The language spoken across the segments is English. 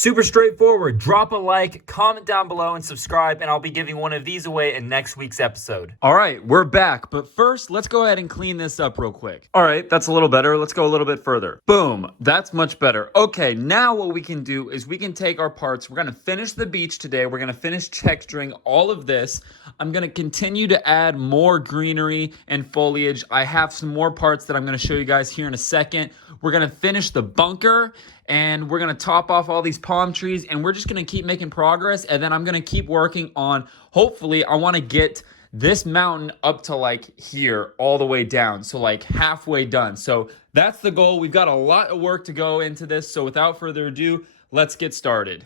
Super straightforward. Drop a like, comment down below, and subscribe, and I'll be giving one of these away in next week's episode. All right, we're back, but first, let's go ahead and clean this up real quick. All right, that's a little better. Let's go a little bit further. Boom, that's much better. Okay, now what we can do is we can take our parts. We're gonna finish the beach today. We're gonna finish texturing all of this. I'm gonna continue to add more greenery and foliage. I have some more parts that I'm gonna show you guys here in a second. We're gonna finish the bunker, and we're gonna top off all these palm trees, and we're just gonna keep making progress, and then I'm gonna keep working on, hopefully, I wanna get this mountain up to like here all the way down, so like halfway done. So that's the goal. We've got a lot of work to go into this, so without further ado, let's get started.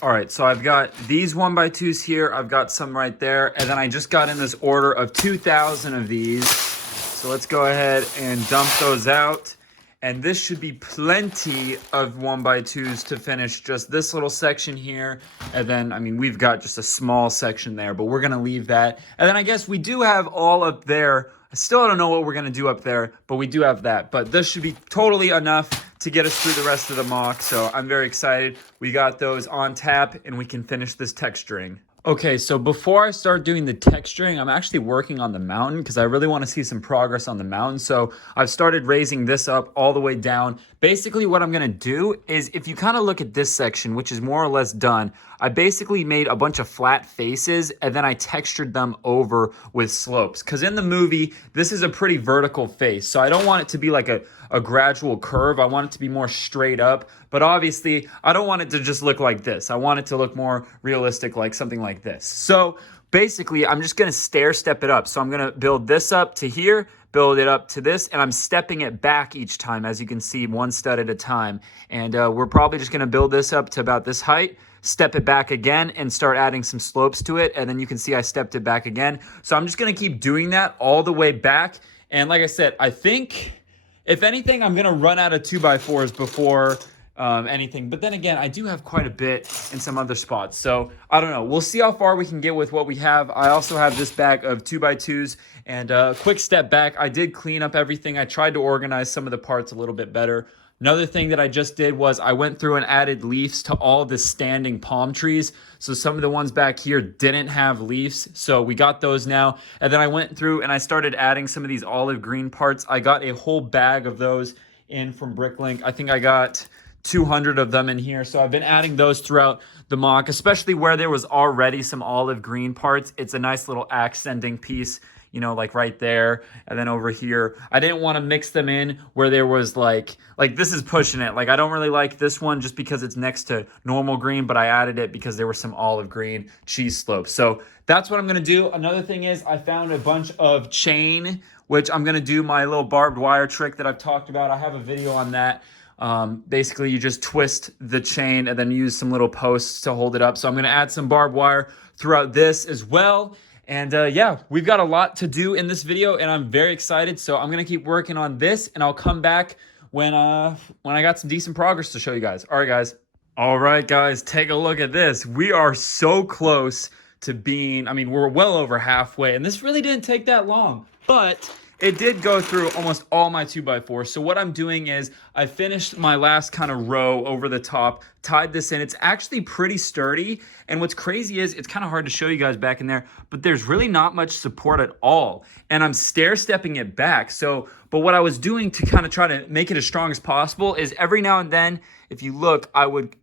All right, so I've got these 1x2s here. I've got some right there, and then I just got in this order of 2,000 of these. So let's go ahead and dump those out. And this should be plenty of 1x2s to finish just this little section here. And then, I mean, we've got just a small section there, but we're gonna leave that. And then I guess we do have all up there. I still don't know what we're gonna do up there, but we do have that. But this should be totally enough to get us through the rest of the mock. So I'm very excited. We got those on tap and we can finish this texturing. Okay, so before I start doing the texturing, I'm actually working on the mountain because I really want to see some progress on the mountain. So I've started raising this up all the way down. Basically what I'm going to do is, if you kind of look at this section, which is more or less done, I basically made a bunch of flat faces and then I textured them over with slopes. Because in the movie, this is a pretty vertical face. So I don't want it to be like a gradual curve. I want it to be more straight up. But obviously, I don't want it to just look like this. I want it to look more realistic, like something like this. So basically, I'm just gonna stair step it up. So I'm gonna build this up to here, build it up to this, and I'm stepping it back each time, as you can see, one stud at a time. And we're probably just gonna build this up to about this height, step it back again, and start adding some slopes to it. And then you can see I stepped it back again. So I'm just gonna keep doing that all the way back. And like I said, I think, if anything, I'm gonna run out of 2x4s before anything. But then again, I do have quite a bit in some other spots. So I don't know. We'll see how far we can get with what we have. I also have this bag of 2x2s. And quick step back, I did clean up everything. I tried to organize some of the parts a little bit better. Another thing that I just did was I went through and added leaves to all the standing palm trees. So some of the ones back here didn't have leaves. So we got those now. And then I went through and I started adding some of these olive green parts. I got a whole bag of those in from BrickLink. I think I got 200 of them in here. So I've been adding those throughout the mock, especially where there was already some olive green parts. It's a nice little accenting piece, you know, like right there. And then over here, I didn't want to mix them in where there was like this is pushing it. Like I don't really like this one just because it's next to normal green, but I added it because there were some olive green cheese slopes. So that's what I'm going to do. Another thing is I found a bunch of chain, which I'm going to do my little barbed wire trick that I've talked about. I have a video on that. Basically, you just twist the chain and then use some little posts to hold it up. So I'm going to add some barbed wire throughout this as well. And yeah, we've got a lot to do in this video, and I'm very excited. So I'm going to keep working on this, and I'll come back when I got some decent progress to show you guys. All right, guys. All right, guys, take a look at this. We are so close to being, I mean, we're well over halfway, and this really didn't take that long, but it did go through almost all my 2x4s. So what I'm doing is I finished my last kind of row over the top, tied this in. It's actually pretty sturdy. And what's crazy is it's kind of hard to show you guys back in there, but there's really not much support at all. And I'm stair stepping it back. So, but what I was doing to kind of try to make it as strong as possible is every now and then, if you look, I would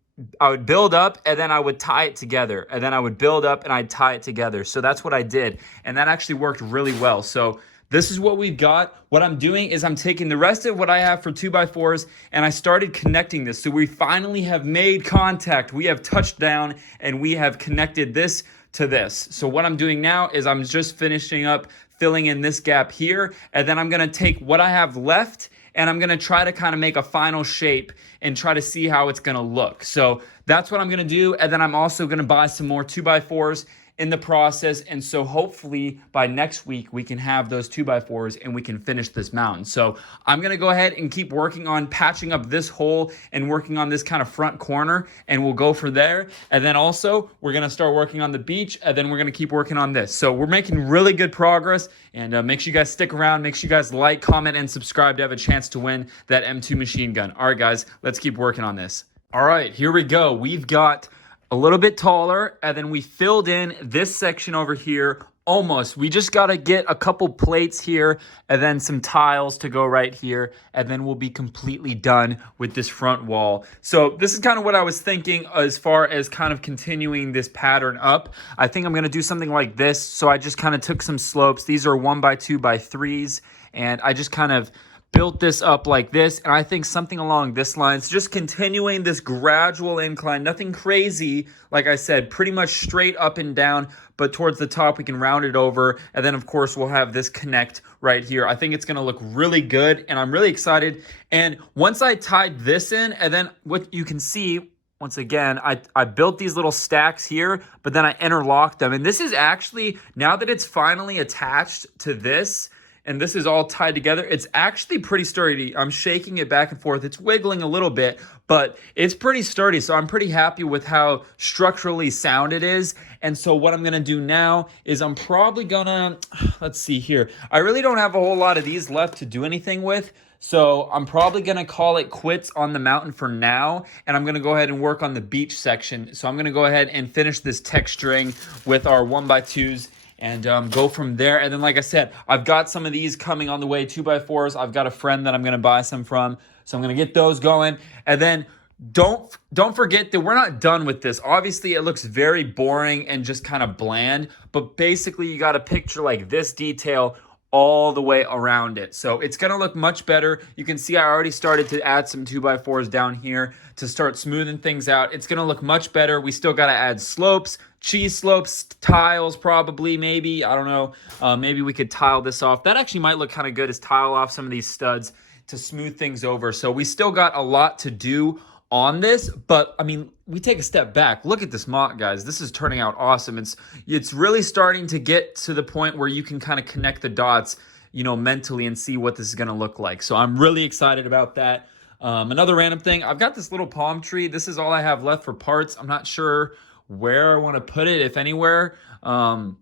build up and then I would tie it together, and then I would build up and I'd tie it together. So that's what I did. And that actually worked really well. So this is what we've got. What I'm doing is I'm taking the rest of what I have for 2x4s and I started connecting this. So we finally have made contact. We have touched down and we have connected this to this. So what I'm doing now is I'm just finishing up filling in this gap here. And then I'm gonna take what I have left and I'm gonna try to kind of make a final shape and try to see how it's gonna look. So that's what I'm gonna do. And then I'm also gonna buy some more 2x4s in the process. And so hopefully by next week, we can have those 2x4s and we can finish this mountain. So I'm gonna go ahead and keep working on patching up this hole and working on this kind of front corner, and we'll go for there. And then also we're gonna start working on the beach, and then we're gonna keep working on this. So we're making really good progress, and make sure you guys stick around. Make sure you guys like, comment, and subscribe to have a chance to win that M2 machine gun. All right, guys, let's keep working on this. All right, here we go. We've got a little bit taller, and then we filled in this section over here almost. We just got to get a couple plates here and then some tiles to go right here, and then we'll be completely done with this front wall. So this is kind of what I was thinking as far as kind of continuing this pattern up. I think I'm going to do something like this. So I just kind of took some slopes. These are 1x2x3s, and I just kind of built this up like this, and I think something along this lines, just continuing this gradual incline, nothing crazy, like I said, pretty much straight up and down, but towards the top we can round it over, and then of course we'll have this connect right here. I think it's going to look really good, and I'm really excited. And once I tied this in, and then what you can see, once again, I built these little stacks here, but then I interlocked them, and this is actually, now that it's finally attached to this, and this is all tied together, it's actually pretty sturdy. I'm shaking it back and forth. It's wiggling a little bit, but it's pretty sturdy. So I'm pretty happy with how structurally sound it is. And so what I'm gonna do now is I'm probably gonna, let's see here. I really don't have a whole lot of these left to do anything with. So I'm probably gonna call it quits on the mountain for now. And I'm gonna go ahead and work on the beach section. So I'm gonna go ahead and finish this texturing with our 1x2s and go from there. And then, like I said, I've got some of these coming on the way, 2x4s. I've got a friend that I'm gonna buy some from, so I'm gonna get those going. And then don't forget that we're not done with this. Obviously, it looks very boring and just kind of bland, but basically you got a picture like this detail all the way around it. So it's gonna look much better. You can see I already started to add some 2x4s down here to start smoothing things out. It's gonna look much better. We still gotta add slopes, cheese slopes, tiles probably, maybe, I don't know. Maybe we could tile this off. That actually might look kind of good, is tile off some of these studs to smooth things over. So we still got a lot to do on this, but I mean, we take a step back. Look at this mock, guys. This is turning out awesome. It's really starting to get to the point where you can kind of connect the dots, you know, mentally and see what this is gonna look like. So I'm really excited about that. Another random thing, I've got this little palm tree. This is all I have left for parts. I'm not sure where I want to put it, if anywhere. Don't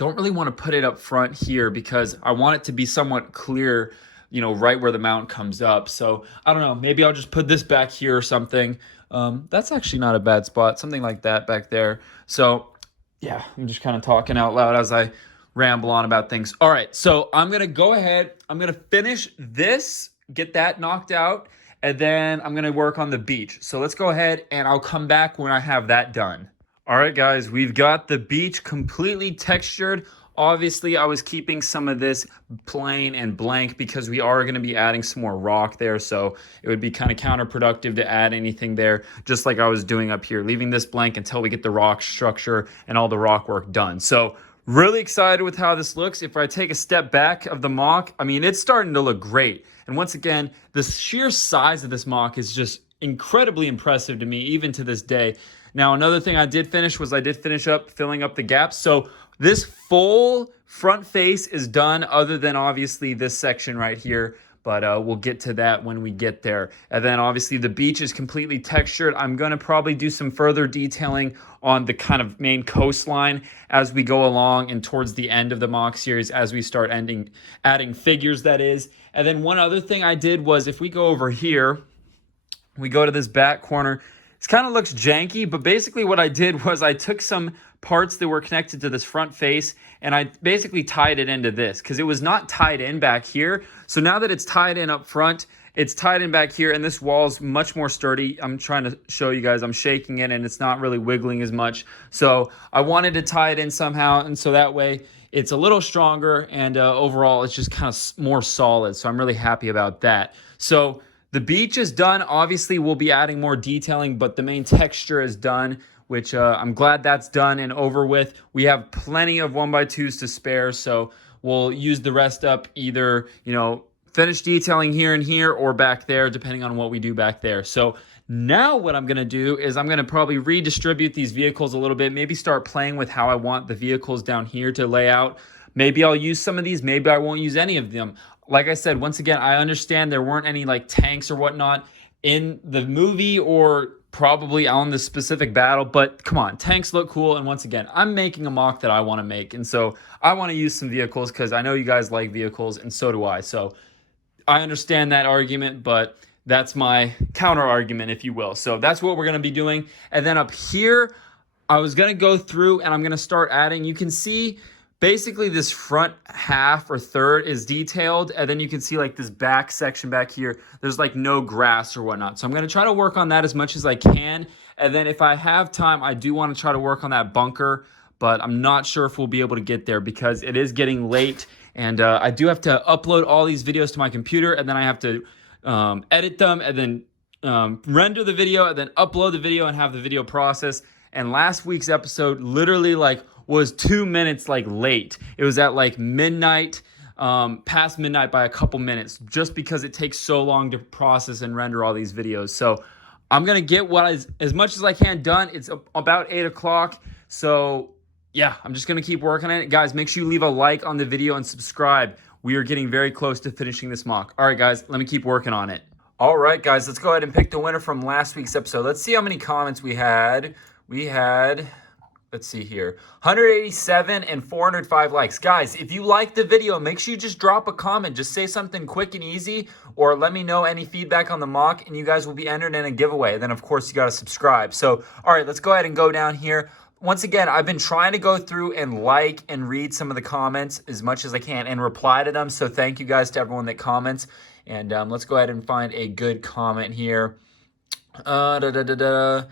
really want to put it up front here because I want it to be somewhat clear, you know, right where the mount comes up. So I don't know, maybe I'll just put this back here or something. That's actually not a bad spot, something like that back there. So yeah, I'm just kind of talking out loud as I ramble on about things. All right, so I'm gonna go ahead, I'm gonna finish this, get that knocked out, and then I'm gonna work on the beach. So let's go ahead and I'll come back when I have that done. All right, guys, we've got the beach completely textured. Obviously, I was keeping some of this plain and blank because we are going to be adding some more rock there, so it would be kind of counterproductive to add anything there, just like I was doing up here, leaving this blank until we get the rock structure and all the rock work done. So really excited with how this looks. If I take a step back of the mock, I mean, it's starting to look great. And once again, the sheer size of this mock is just incredibly impressive to me, even to this day. Now, another thing I did finish was I did finish up filling up the gaps. So this full front face is done, other than obviously this section right here, but we'll get to that when we get there. And then obviously the beach is completely textured. I'm gonna probably do some further detailing on the kind of main coastline as we go along and towards the end of the mock series, as we start adding figures, that is. And then one other thing I did was, if we go over here, we go to this back corner. It kind of looks janky, but basically what I did was I took some parts that were connected to this front face and I basically tied it into this because it was not tied in back here. So now that it's tied in up front, it's tied in back here, and this wall's much more sturdy. I'm trying to show you guys, I'm shaking it and it's not really wiggling as much. So I wanted to tie it in somehow, and so that way it's a little stronger, and overall it's just kind of more solid. So I'm really happy about that. So the beach is done. Obviously, we'll be adding more detailing, but the main texture is done, which I'm glad that's done and over with. We have plenty of 1x2s to spare, so we'll use the rest up, either, you know, finish detailing here and here or back there, depending on what we do back there. So now what I'm gonna do is I'm gonna probably redistribute these vehicles a little bit, maybe start playing with how I want the vehicles down here to lay out. Maybe I'll use some of these, maybe I won't use any of them. Like I said, once again, I understand there weren't any like tanks or whatnot in the movie or probably on the specific battle, but come on, tanks look cool. And once again, I'm making a mock that I want to make. And so I want to use some vehicles because I know you guys like vehicles, and so do I. So I understand that argument, but That's my counter argument, if you will. So that's what we're going to be doing. And then up here, I was going to go through and I'm going to start adding. You can see basically this front half or third is detailed. And then you can see like this back section back here, there's like no grass or whatnot. So I'm going to try to work on that as much as I can. And then if I have time, I do want to try to work on that bunker, but I'm not sure if we'll be able to get there because it is getting late. And I do have to upload all these videos to my computer, and then I have to edit them, and then render the video, and then upload the video and have the video process. And last week's episode literally like was 2 minutes like late. It was at like midnight, past midnight by a couple minutes, just because it takes so long to process and render all these videos. So I'm gonna get as much as I can done. It's about 8 o'clock. So yeah, I'm just going to keep working on it. Guys, make sure you leave a like on the video and subscribe. We are getting very close to finishing this mock. All right, guys, let me keep working on it. All right, guys, let's go ahead and pick the winner from last week's episode. Let's see how many comments we had. Let's see here, 187 and 405 likes. Guys, if you like the video, make sure you just drop a comment. Just say something quick and easy, or let me know any feedback on the mock, and you guys will be entered in a giveaway. Then, of course, you got to subscribe. So, all right, let's go ahead and go down here. Once again, I've been trying to go through and like and read some of the comments as much as I can and reply to them. So thank you guys to everyone that comments. And let's go ahead and find a good comment here. Let's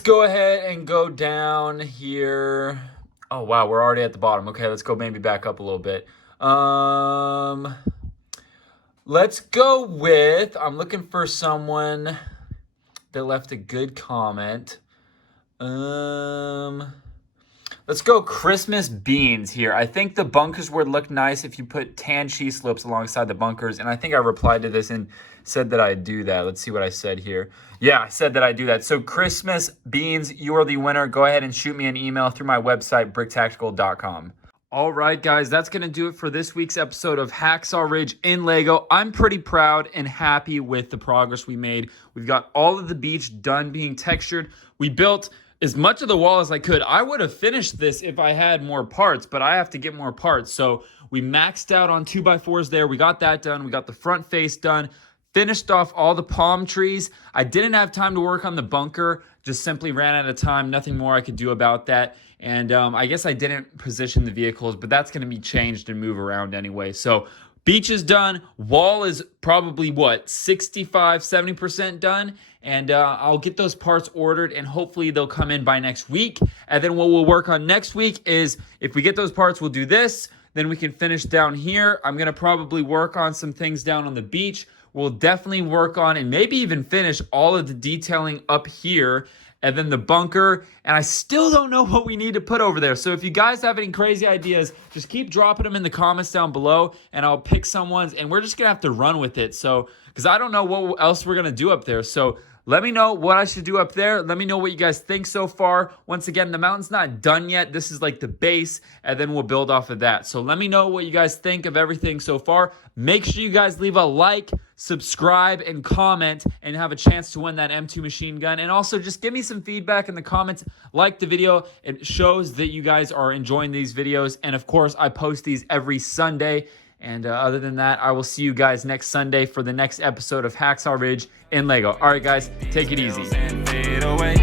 go ahead and go down here. Oh, wow, we're already at the bottom. Okay, let's go maybe back up a little bit. Let's go with, I'm looking for someone that left a good comment. Let's go Christmas beans here. I think the bunkers would look nice if you put tan cheese slips alongside the bunkers. And I think I replied to this and said that I'd do that. Let's see what I said here. Yeah, I said that I'd do that. So Christmas beans, you are the winner. Go ahead and shoot me an email through my website, BrickTactical.com. All right, guys, that's going to do it for this week's episode of Hacksaw Ridge in Lego. I'm pretty proud and happy with the progress we made. We've got all of the beach done being textured. We built as much of the wall as I could. I would have finished this if I had more parts, but I have to get more parts. So we maxed out on 2x4s there. We got that done. We got the front face done. Finished off all the palm trees. I didn't have time to work on the bunker. Just simply ran out of time. Nothing more I could do about that. And I guess I didn't position the vehicles, but that's going to be changed and move around anyway. So beach is done. Wall is probably, what, 65, 70% done. And I'll get those parts ordered, and hopefully they'll come in by next week. And then what we'll work on next week is, if we get those parts, we'll do this. Then we can finish down here. I'm going to probably work on some things down on the beach. We'll definitely work on and maybe even finish all of the detailing up here. And then the bunker, and I still don't know what we need to put over there. So if you guys have any crazy ideas, just keep dropping them in the comments down below, and I'll pick some ones, and we're just gonna have to run with it. So, because I don't know what else we're gonna do up there. So let me know what I should do up there. Let me know what you guys think so far. Once again, the mountain's not done yet. This is like the base, and then we'll build off of that. So let me know what you guys think of everything so far. Make sure you guys leave a like, subscribe, and comment, and have a chance to win that M2 machine gun. And also just give me some feedback in the comments. Like the video. It shows that you guys are enjoying these videos. And of course, I post these every Sunday. And other than that, I will see you guys next Sunday for the next episode of Hacksaw Ridge in Lego. All right, guys, take it easy. And fade away,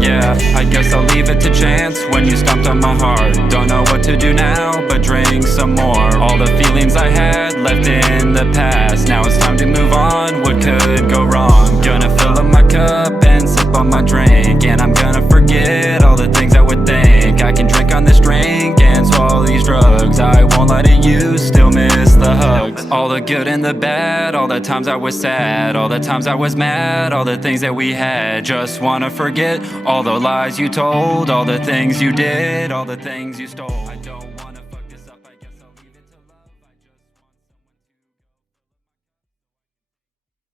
yeah, I guess I'll leave it to chance when you stomped on my heart. Don't know what to do now, but drink some more. All the feelings I had left in the past. Now it's time to move on, what could go wrong? Gonna fill up my cup and sip on my drink, and I'm gonna forget all the things I would think. I can drink on this drink and swallow these drugs. I won't lie to you, still miss the hugs. All the good and the bad, all the times I was sad, all the times I was mad, all the things that we had. Just wanna forget all the lies you told, all the things you did, all the things you stole. I don't